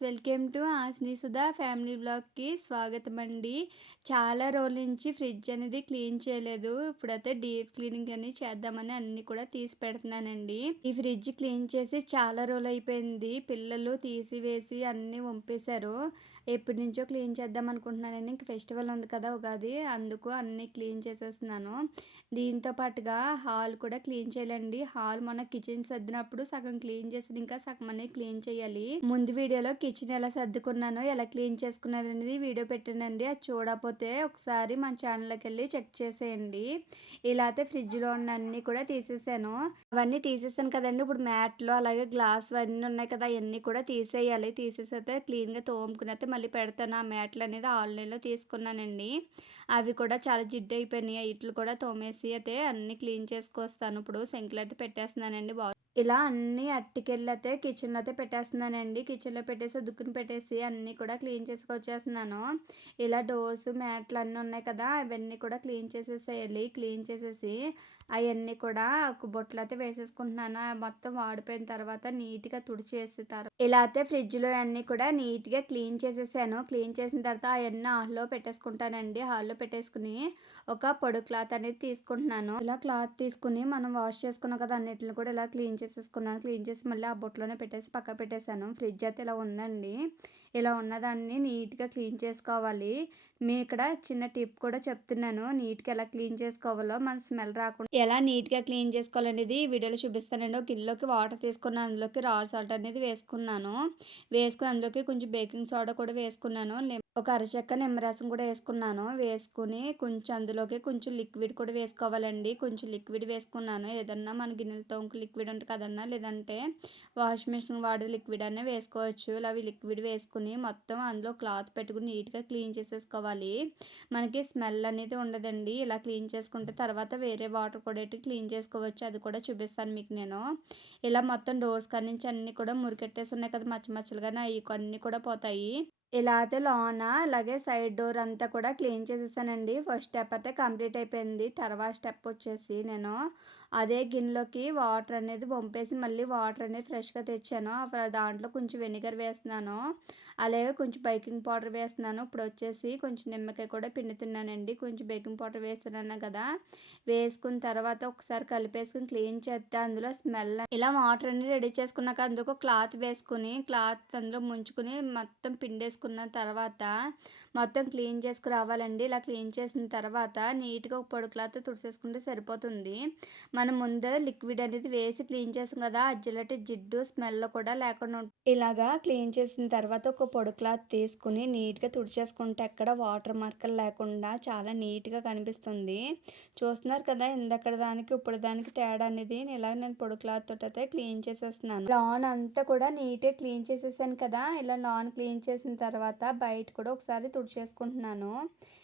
Welcome to ఆస్ని Sudha family బ్లాగ్‌కి స్వాగతం అండి. చాలా రోజుల నుంచి ఫ్రిడ్జ్ అనేది క్లీన్ చేయలేదు. ఇప్పుడైతే డీప్ క్లీనింగ్ అని చేద్దామని అన్నీ కూడా తీసి పెడుతున్నానండి. ఈ ఫ్రిడ్జ్ క్లీన్ చేసి చాలా రోజులైపోయింది. పిల్లలు తీసివేసి అన్నీ వంపేశారు. ఎప్పటినుంచో క్లీన్ చేద్దాం అనుకుంటున్నానండి. ఇంక ఫెస్టివల్ ఉంది కదా ఉగాది, అందుకు అన్నీ క్లీన్ చేసేస్తున్నాను. దీంతో పాటుగా హాల్ కూడా క్లీన్ చేయాలండి. హాల్ మొన్న కిచెన్ సర్దినప్పుడు సగం క్లీన్ చేసి ఇంకా సగం అనేది క్లీన్ చేయాలి. ముందు వీడియోలో కిచెన్ ఎలా సర్దుకున్నానో, ఎలా క్లీన్ చేసుకున్నది అనేది వీడియో పెట్టానండి. అది చూడకపోతే ఒకసారి మన ఛానల్‌లోకి వెళ్ళి చెక్ చేసేయండి. ఇలా అయితే ఫ్రిడ్జ్‌లో ఉన్న అన్నీ కూడా తీసేసాను. అవన్నీ తీసేసాను కదండి. ఇప్పుడు మ్యాట్లు అలాగే గ్లాస్ అన్నీ ఉన్నాయి కదా, అవన్నీ కూడా తీసేయాలి. తీసేసి అయితే క్లీన్‌గా తోముకుని అయితే మళ్ళీ పెడతాను. ఆ మ్యాట్లు అనేది ఆన్లైన్‌లో తీసుకున్నానండి. అవి కూడా చాలా జిడ్డు అయిపోయినాయి. ఇట్లు కూడా తోమేసి అయితే అన్నీ క్లీన్ చేసుకొస్తాను. ఇప్పుడు సింక్‌లో అయితే పెట్టేస్తున్నానండి. ఇలా అన్నీ అట్టికెళ్ళైతే కిచెన్‌లో అయితే పెట్టేస్తున్నానండి. కిచెన్‌లో పెట్టేసి దుక్కుని పెట్టేసి అన్నీ కూడా క్లీన్ చేసుకొచ్చేస్తున్నాను. ఇలా డోర్స్, మ్యాట్లు అన్నీ ఉన్నాయి కదా, అవన్నీ కూడా క్లీన్ చేసేసేయాలి. క్లీన్ చేసేసి అవన్నీ కూడా ఒక బుట్టలో అయితే వేసేసుకుంటున్నాను. మొత్తం వాడిపోయిన తర్వాత నీట్‌గా తుడిచేసి ఇలా అయితే ఫ్రిడ్జ్‌లో అన్నీ కూడా నీట్‌గా క్లీన్ చేసేసాను. క్లీన్ చేసిన తర్వాత అవన్నీ హాల్‌లో పెట్టేసుకుంటానండి. హాల్‌లో పెట్టేసుకుని ఒక పొడి క్లాత్ అనేది తీసుకుంటున్నాను. ఇలా క్లాత్ తీసుకుని మనం వాష్ చేసుకున్నాం కదా, అన్నిటిని కూడా ఇలా క్లీన్ చేసేసుకున్నాను. క్లీన్ చేసి మళ్ళీ ఆ బుట్టలోనే పెట్టేసి పక్కకు పెట్టేశాను. ఫ్రిడ్జ్ అయితే ఇలా ఉందండి. ఇలా ఉన్నదాన్ని నీట్‌గా క్లీన్ చేసుకోవాలి. ఇక్కడ చిన్న టిప్ కూడా చెప్తున్నాను. నీట్‌గా ఎలా క్లీన్ చేసుకోవాలో, మన స్మెల్ రాకుండా ఎలా నీట్‌గా క్లీన్ చేసుకోవాలనేది ఈ వీడియోలో చూపిస్తానండి. ఒక గిన్నెలోకి వాటర్ తీసుకున్నాను. అందులోకి రాక్ సాల్ట్ అనేది వేసుకున్నాను. వేసుకుని అందులోకి కొంచెం బేకింగ్ సోడా కూడా వేసుకున్నాను. ఒక అరచెక్క నిమ్మరసం కూడా వేసుకున్నాను. వేసుకుని కొంచెం అందులోకి కొంచెం లిక్విడ్ కూడా వేసుకోవాలండి. కొంచెం లిక్విడ్ వేసుకున్నాను. ఏదన్నా మన గిన్నెల తోముకు లిక్విడ్ ఉంటుంది కదన్నా, లేదంటే వాషింగ్ మిషన్ వాడే లిక్విడ్ అనే వేసుకోవచ్చు. ఇలా లిక్విడ్ వేసుకుని మొత్తం అందులో క్లాత్ పెట్టుకుని నీట్‌గా క్లీన్ చేసేసుకోవాలి. మనకి స్మెల్ అనేది ఉండదండి. ఇలా క్లీన్ చేసుకుంటే తర్వాత వేరే వాటర్ కూడా పెట్టి క్లీన్ చేసుకోవచ్చు. అది కూడా చూపిస్తాను మీకు నేను. ఇలా మొత్తం డోర్స్ కాడ నుంచి అన్నీ కూడా మురికెట్టేసి ఉన్నాయి కదా, మచ్చ మచ్చలుగానే అవి అన్నీ కూడా పోతాయి. ఇలా అయితే లోన అలాగే సైడ్ డోర్ అంతా కూడా క్లీన్ చేసేసానండి. ఫస్ట్ స్టెప్ అయితే కంప్లీట్ అయిపోయింది. తర్వాత స్టెప్ వచ్చేసి నేను అదే గిన్నెలోకి వాటర్ అనేది వంపేసి మళ్ళీ వాటర్ అనేది ఫ్రెష్‌గా తెచ్చాను. దాంట్లో కొంచెం వెనిగర్ వేస్తున్నాను. అలాగే కొంచెం బేకింగ్ పౌడర్ వేస్తున్నాను. ఇప్పుడు వచ్చేసి కొంచెం నిమ్మకాయ కూడా పిండుతున్నానండి. కొంచెం బేకింగ్ పౌడర్ వేస్తున్నాను కదా, వేసుకున్న తర్వాత ఒకసారి కలిపేసుకుని క్లీన్ చేస్తే అందులో స్మెల్ ఇలా వాటర్ అన్ని రెడీ చేసుకున్నాక అందులో క్లాత్ వేసుకుని క్లాత్ అందులో ముంచుకుని మొత్తం పిండేసుకున్న తర్వాత మొత్తం క్లీన్ చేసుకురావాలండి. ఇలా క్లీన్ చేసిన తర్వాత నీట్‌గా ఒక పొడి క్లాత్ తుడిసేసుకుంటే సరిపోతుంది. మనం ముందే లిక్విడ్ అనేది వేసి క్లీన్ చేసాం కదా, అజ్జలటి జిడ్డు స్మెల్ కూడా లేకుండా ఇలాగా క్లీన్ చేసిన తర్వాత ఒక పొడి క్లాత్ తీసుకుని నీట్‌గా తుడిచేసుకుంటే ఎక్కడ వాటర్ మార్కలు లేకుండా చాలా నీట్‌గా కనిపిస్తుంది. చూస్తున్నారు కదా, ఇందక్కడ దానికి ఇప్పుడు దానికి తేడా అనేది ఇలా నేను పొడి క్లాత్ తోటి అయితే క్లీన్ చేసేస్తున్నాను. లాన్ అంతా కూడా నీట్‌గా క్లీన్ చేసేసాను కదా. ఇలా లాన్ క్లీన్ చేసిన తర్వాత బయట కూడా ఒకసారి తుడిచేసుకుంటున్నాను.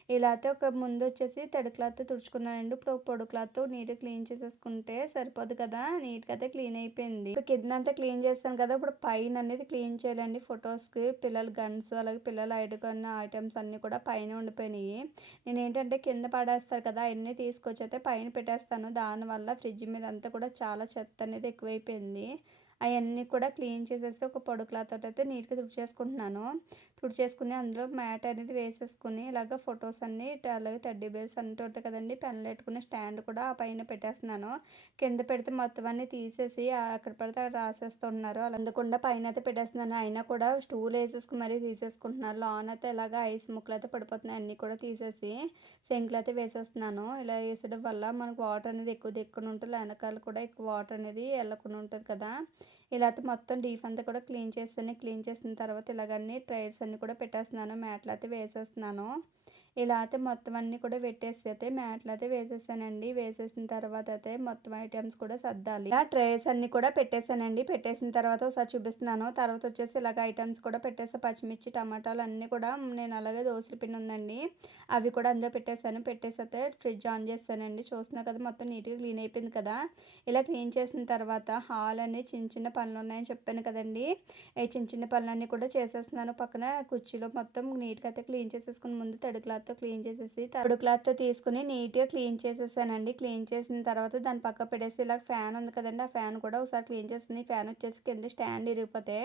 ఇలా అయితే ఒక ముందు వచ్చేసి తడి క్లాత్ తుడుచుకున్నానండి. ఇప్పుడు ఒక పొడి క్లాత్ నీట్‌గా క్లీన్ చేసేసుకుంటే సరిపోదు కదా, నీట్‌గా అయితే క్లీన్ అయిపోయింది. ఇప్పుడు కిందంతా క్లీన్ చేస్తాను కదా, ఇప్పుడు పైన అనేది క్లీన్ చేయాలండి. ఫొటోస్‌కి పిల్లల గన్స్ అలాగే పిల్లల ఐటెం ఐటమ్స్ అన్నీ కూడా పైన ఉండిపోయినాయి. నేనేంటంటే కింద పడేస్తారు కదా, అవన్నీ తీసుకొచ్చి అయితే పైన పెట్టేస్తాను. దానివల్ల ఫ్రిడ్జ్ మీద అంతా కూడా చాలా చెత్త అనేది ఎక్కువైపోయింది. అవన్నీ కూడా క్లీన్ చేసేసి ఒక పొడి క్లాత్ తోటి అయితే నీట్‌గా తుడిచేసుకుంటున్నాను. తుడిచేసుకుని అందులో మ్యాట్ అనేది వేసేసుకుని ఇలాగ ఫొటోస్ అన్నీ అలాగే టెడ్డీ బేర్స్ అన్నీ ఉంటాయి కదండి, పెన్నులు పెట్టుకునే స్టాండ్ కూడా ఆ పైన పెట్టేస్తున్నాను. కింద పెడితే మొత్తం అన్నీ తీసేసి అక్కడ పడితే అక్కడ రాసేస్తున్నారు. అలా అందకుండా పైన అయితే పెట్టేస్తున్నాను. అయినా కూడా స్టూల్ వేసేసుకుని మరీ తీసేసుకుంటున్నారు. లాన్ అయితే ఇలాగ ఐస్ ముక్కలు అయితే పడిపోతున్నాయి. అన్నీ కూడా తీసేసి సింక్లో అయితే వేసేస్తున్నాను. ఇలా వేసడం వల్ల మనకు వాటర్ అనేది ఎక్కువ దిక్కుని ఉంటుంది. వెనకాల కూడా ఎక్కువ వాటర్ అనేది వెళ్ళకుండా ఉంటుంది కదా. ఇలా అయితే మొత్తం డీప్ అంతా కూడా క్లీన్ చేస్తాను. క్లీన్ చేసిన తర్వాత ఇలాగన్నీ ట్రైర్స్ అన్నీ కూడా పెట్టేస్తున్నాను. మ్యాట్లు అయితే వేసేస్తున్నాను. ఇలా అయితే మొత్తం అన్నీ కూడా పెట్టేసి అయితే మ్యాట్లు అయితే వేసేసానండి. వేసేసిన తర్వాత అయితే మొత్తం ఐటమ్స్ కూడా సర్దాలి. ఇలా ట్రేస్ అన్నీ కూడా పెట్టేసానండి. పెట్టేసిన తర్వాత ఒకసారి చూపిస్తున్నాను. తర్వాత వచ్చేసి ఇలాగ ఐటమ్స్ కూడా పెట్టేసి పచ్చిమిర్చి, టమాటాలు అన్నీ కూడా నేను అలాగే దోసల పిండి ఉందండి, అవి కూడా అందులో పెట్టేసాను. పెట్టేసి అయితే ఫ్రిడ్జ్ ఆన్ చేస్తానండి. చూస్తున్నా కదా, మొత్తం నీట్‌గా క్లీన్ అయిపోయింది కదా. ఇలా క్లీన్ చేసిన తర్వాత హాల్ అనేది చిన్న చిన్న పనులు ఉన్నాయని చెప్పాను కదండి, ఈ చిన్న చిన్న పనులన్నీ కూడా చేసేస్తున్నాను. పక్కన కుర్చీలో మొత్తం నీట్‌గా అయితే క్లీన్ చేసేసుకుని ముందు తడి క్లాత్ క్లాత్‌తో క్లీన్ చేసేసి పొడి క్లాత్‌తో తీసుకొని నీట్‌గా క్లీన్ చేసేసానండి. క్లీన్ చేసిన తర్వాత దాన్ని పక్కకు పెట్టేసి ఇలా ఫ్యాన్ ఉంది కదండీ! ఆ ఫ్యాన్ కూడా ఒకసారి క్లీన్ చేసింది. ఫ్యాన్ వచ్చేసి కింద స్టాండ్ ఇరిగిపోతే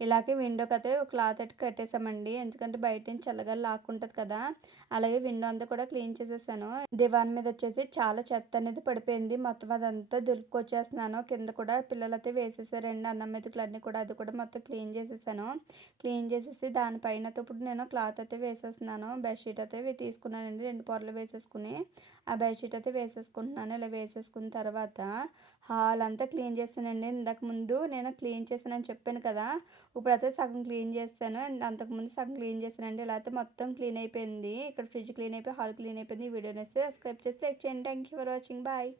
ఇలాగే విండోకైతే ఒక క్లాత్ అట్టి కట్టేసామండి. ఎందుకంటే బయట నుంచి చల్లగాలి లాక్కుంటది కదా! అలాగే విండో అంతా కూడా క్లీన్ చేసేసాను. దివాన్ మీద వచ్చేసి చాలా చెత్త అనేది పడిపోయింది. మొత్తం అదంతా దులుపుకొచ్చేస్తున్నాను. కింద కూడా పిల్లలైతే వేసేసారండి అన్నం మెతుకులన్నీ కూడా. అది కూడా మొత్తం క్లీన్ చేసేసాను. క్లీన్ చేసేసి దానిపైన అయితే ఇప్పుడు నేను క్లాత్ అయితే వేసేస్తున్నాను. బెడ్‌షీట్ అయితే తీసుకున్నానండి. 2 పొరలు వేసేసుకుని ఆ బెడ్‌షీట్ అయితే వేసేసుకుంటున్నాను. ఇలా వేసేసుకున్న తర్వాత హాల్ అంతా క్లీన్ చేశానండి. ఇందాక ముందు నేను క్లీన్ చేశానని చెప్పాను కదా! ఇప్పుడైతే సగం క్లీన్ చేశాను. అంతకుముందు సగం క్లీన్ చేశానండి. ఇలా అయితే మొత్తం క్లీన్ అయిపోయింది. ఇక్కడ ఫ్రిడ్జ్ క్లీన్ అయిపోయి, హాల్ క్లీన్ అయిపోయింది. ఈ వీడియో నచ్చితే సబ్స్క్రైబ్ చేసి లైక్ చేయండి. Thank you for watching. Bye.